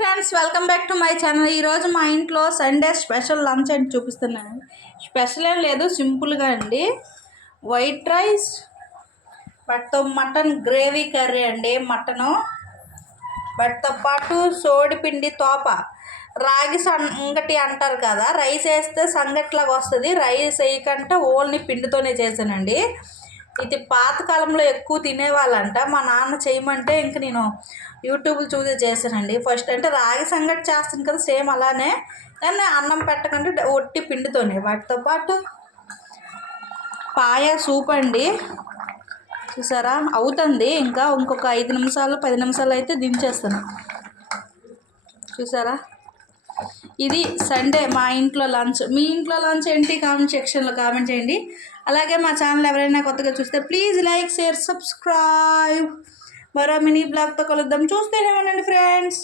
Friends welcome back to my channel. ఈరోజు మా ఇంట్లో సండే స్పెషల్ లంచ్ అని చూపిస్తున్నాను. స్పెషల్ ఏం లేదు, సింపుల్గా అండి. వైట్ రైస్ వాటితో మటన్ గ్రేవీ కర్రీ అండి. మటను వాటితో పాటు సోడిపిండి తోప, రాగి సంగటి అంటారు కదా, రైస్ వేస్తే సంగట్లాగా వస్తుంది. రైస్ వేయకంటే ఓన్లీ పిండితోనే చేశానండి. ఇది పాతకాలంలో ఎక్కువ తినేవాళ్ళంట. మా నాన్న చేయమంటే ఇంక నేను యూట్యూబ్లో చూసి చేశానండి. ఫస్ట్ అంటే రాగి సంగటి చేస్తాను కదా, సేమ్ అలానే, కానీ అన్నం పెట్టకంటే ఒట్టి పిండితోనే. వాటితో పాటు పాయ సూప్ అండి. చూసారా అవుతుంది, ఇంకొక 5 నిమిషాలు 10 నిమిషాలు అయితే దించేస్తాను. చూసారా, ఇది సండే మా ఇంట్లో లంచ్. మీ ఇంట్లో లంచ్ ఏంటి కామెంట్ సెక్షన్లో కామెంట్ చేయండి. అలాగే మా ఛానల్ ఎవరైనా కొత్తగా చూస్తే ప్లీజ్ లైక్, షేర్, సబ్స్క్రైబ్. మరో మినీ బ్లాగ్తో కలుద్దాం. చూస్తూనే ఉండండి ఫ్రెండ్స్.